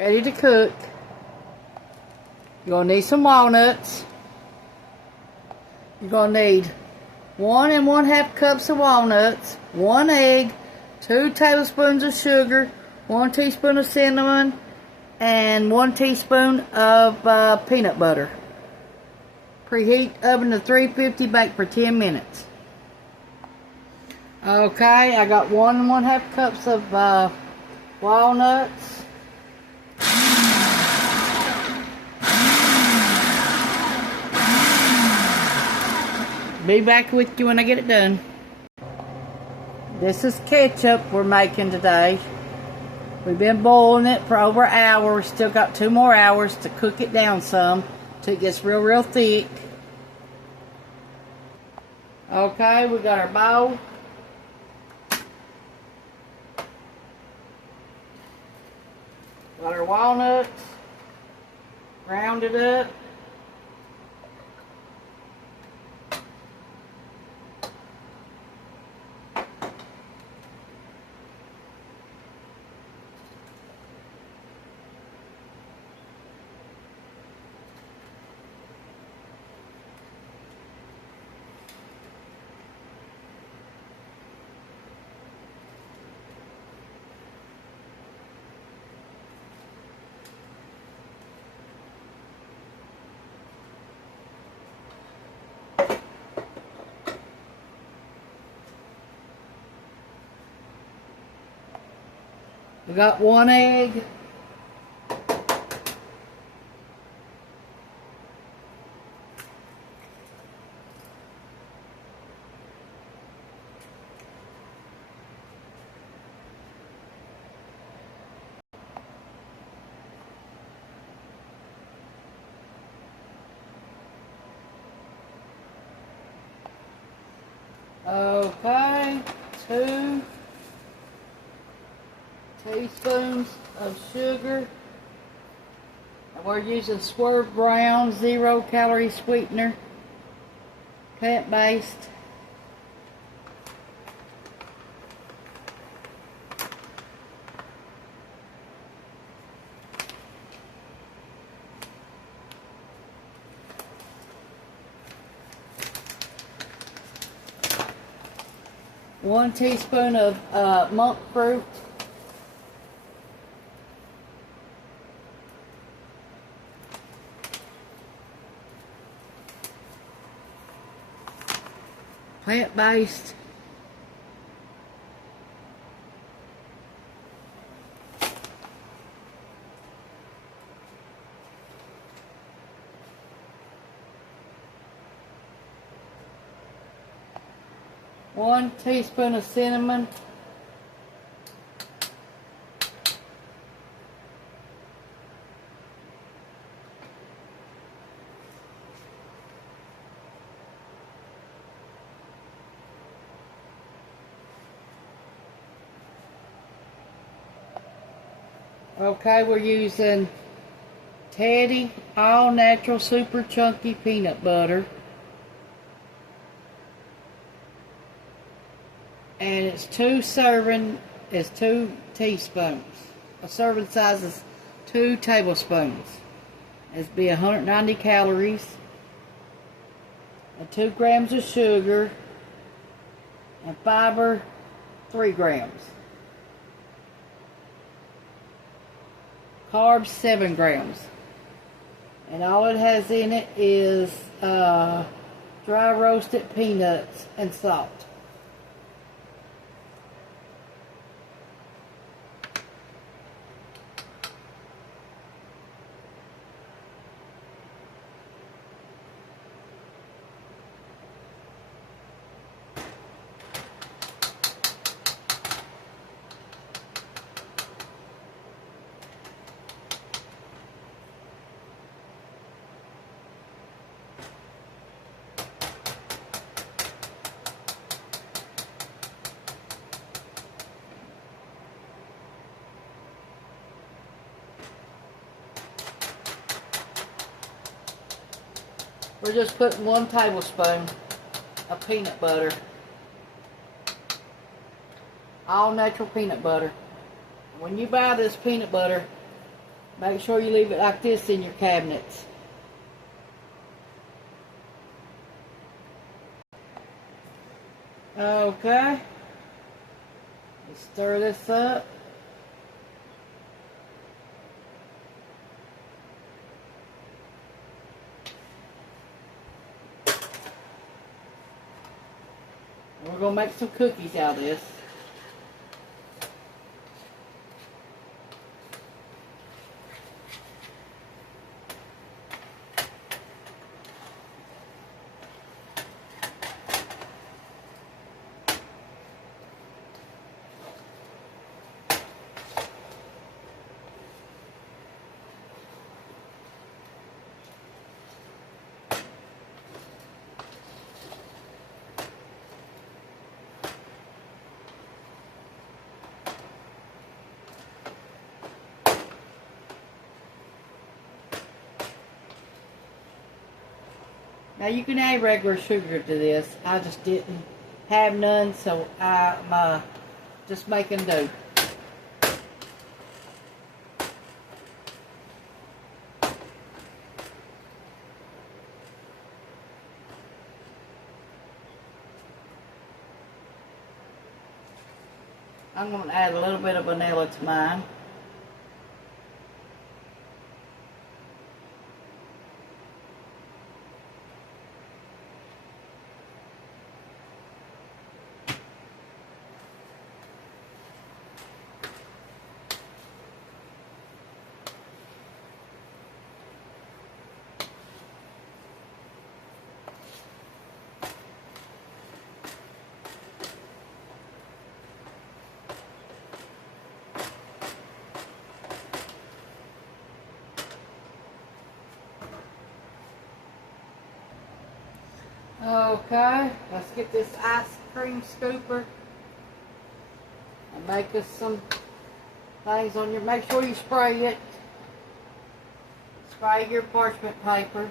Ready to cook. You're going to need some walnuts. You're going to need 1 1/2 cups of walnuts, 1 egg, 2 tablespoons of sugar, 1 teaspoon of cinnamon, and 1 teaspoon of peanut butter. Preheat oven to 350, bake for 10 minutes. Okay, I got 1 1/2 cups of walnuts. Be back with you when I get it done. This is ketchup we're making today. We've been boiling it for over an hour. We still got 2 more hours to cook it down some till it gets real thick. Okay, we got our bowl. Got our walnuts. Ground it up. We got 1 egg. Okay, 2 teaspoons of sugar. And we're using Swerve Brown 0-calorie sweetener, plant-based. One teaspoon of monk fruit. Plant-based. One teaspoon of cinnamon. Okay, we're using Teddy All Natural Super Chunky Peanut Butter. And it's 2 teaspoons. A serving size is 2 tablespoons. It's be 190 calories. And 2 grams of sugar. And fiber, 3 grams. Carbs, 7 grams. And all it has in it is dry roasted peanuts and salt. We're just putting 1 tablespoon of peanut butter. All natural peanut butter. When you buy this peanut butter, Make sure you leave it like this in your cabinets. Okay. Let's stir this up. We're going to make some cookies out of this. Now you can add regular sugar to this. I just didn't have none, so I'm just making do. I'm going to add a little bit of vanilla to mine. Okay, let's get this ice cream scooper and make us some things on your, make sure you spray it. Spray your parchment paper.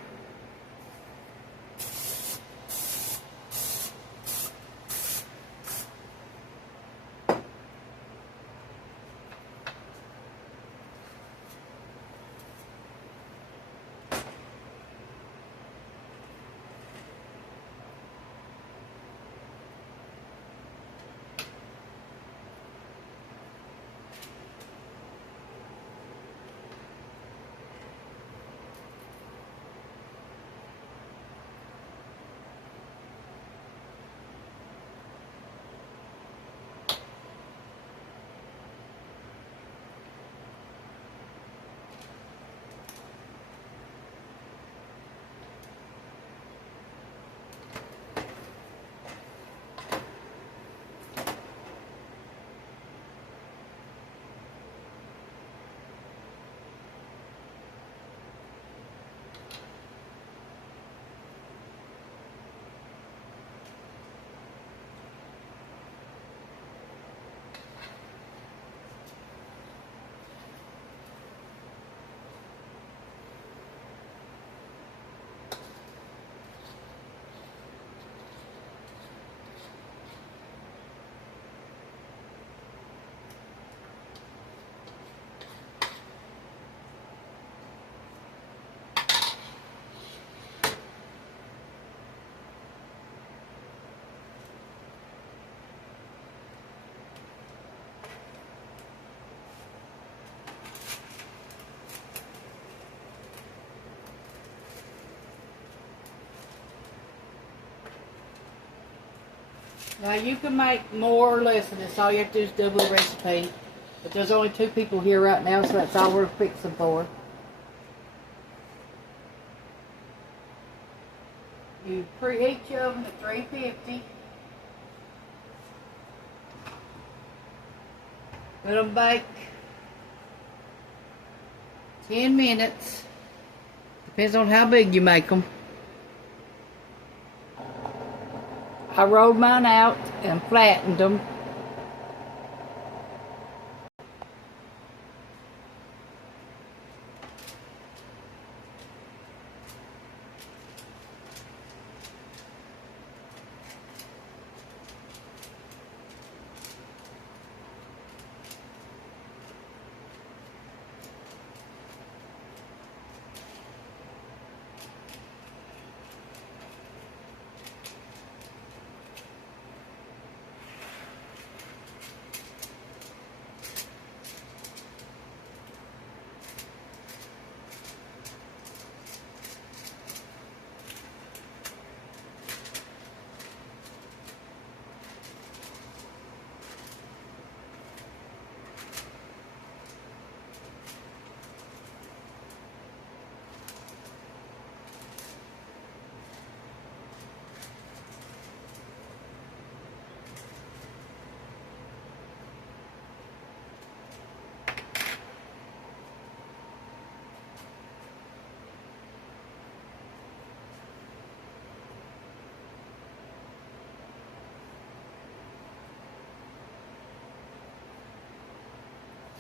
Now you can make more or less of this. All you have to do is double the recipe. But there's only 2 people here right now, so that's all we're fixing for. You preheat your oven to 350. Let them bake 10 minutes. Depends on how big you make them. I rolled mine out and flattened them.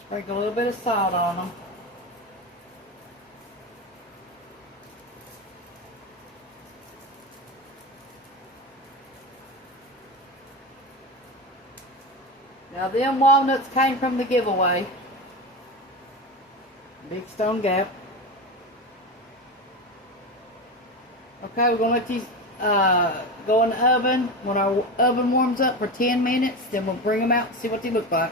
Sprinkle a little bit of salt on them. Now them walnuts came from the giveaway. Big Stone Gap. Okay, we're going to let these go in the oven. When our oven warms up for 10 minutes, then we'll bring them out and see what they look like.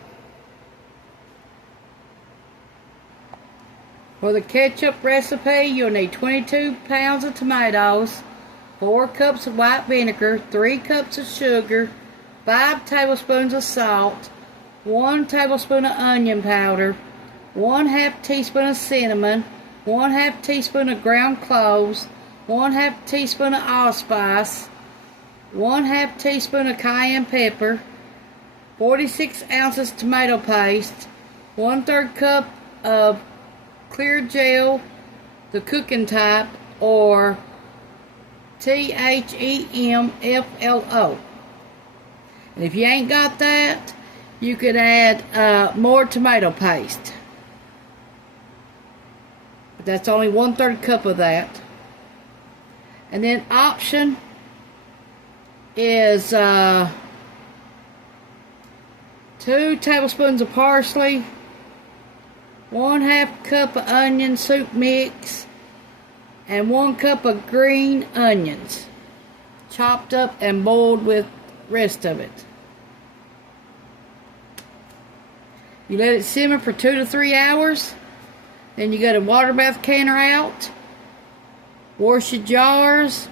For the ketchup recipe, you'll need 22 pounds of tomatoes, 4 cups of white vinegar, 3 cups of sugar, 5 tablespoons of salt, 1 tablespoon of onion powder, 1/2 teaspoon of cinnamon, 1/2 teaspoon of ground cloves, 1/2 teaspoon of allspice, 1/2 teaspoon of cayenne pepper, 46 ounces tomato paste, 1/3 cup of clear gel, the cooking type, or THEMFLO. And if you ain't got that, you could add more tomato paste. But that's only 1/3 cup of that. And then option is 2 tablespoons of parsley, 1/2 cup of onion soup mix, and 1 cup of green onions, chopped up and boiled with the rest of it. You let it simmer for 2 to 3 hours. Then you get a water bath canner out. Wash your jars.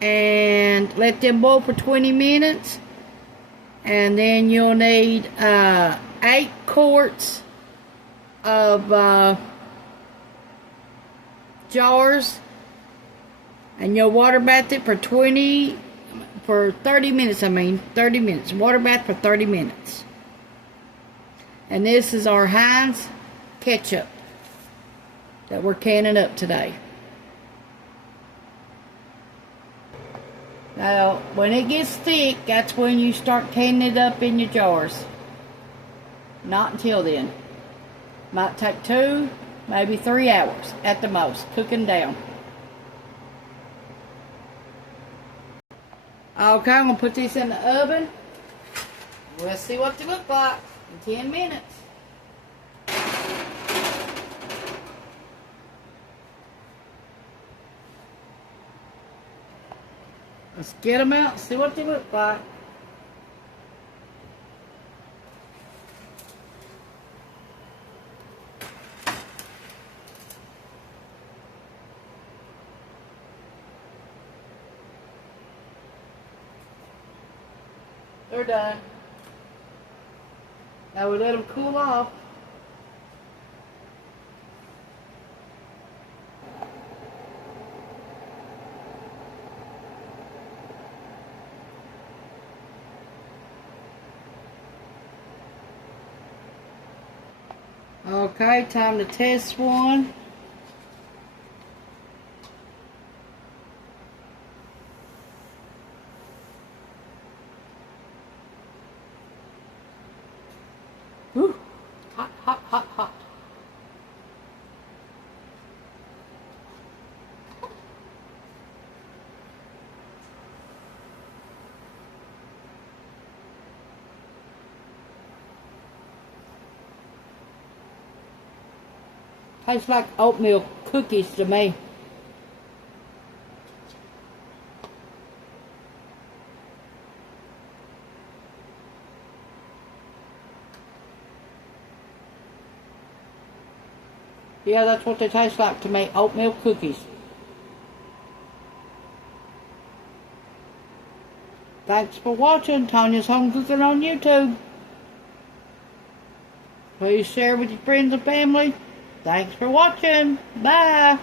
And let them boil for 20 minutes. And then you'll need 8 quarts of jars. And you'll water bath it for 30 minutes, 30 minutes. Water bath for 30 minutes. And this is our Heinz ketchup that we're canning up today. Now, when it gets thick, that's when you start canning it up in your jars. Not until then. Might take 2, maybe 3 hours at the most, cooking down. Okay, I'm going to put this in the oven. We'll see what they look like in 10 minutes. Let's get them out and see what they look like. They're done. Now we let them cool off. Okay, time to test one. Woo! Hot, hot, hot, hot. Tastes like oatmeal cookies to me. Yeah, that's what they taste like to me, oatmeal cookies. Thanks for watching Tanya's Home Cooking on YouTube. Please share with your friends and family. Thanks for watching. Bye.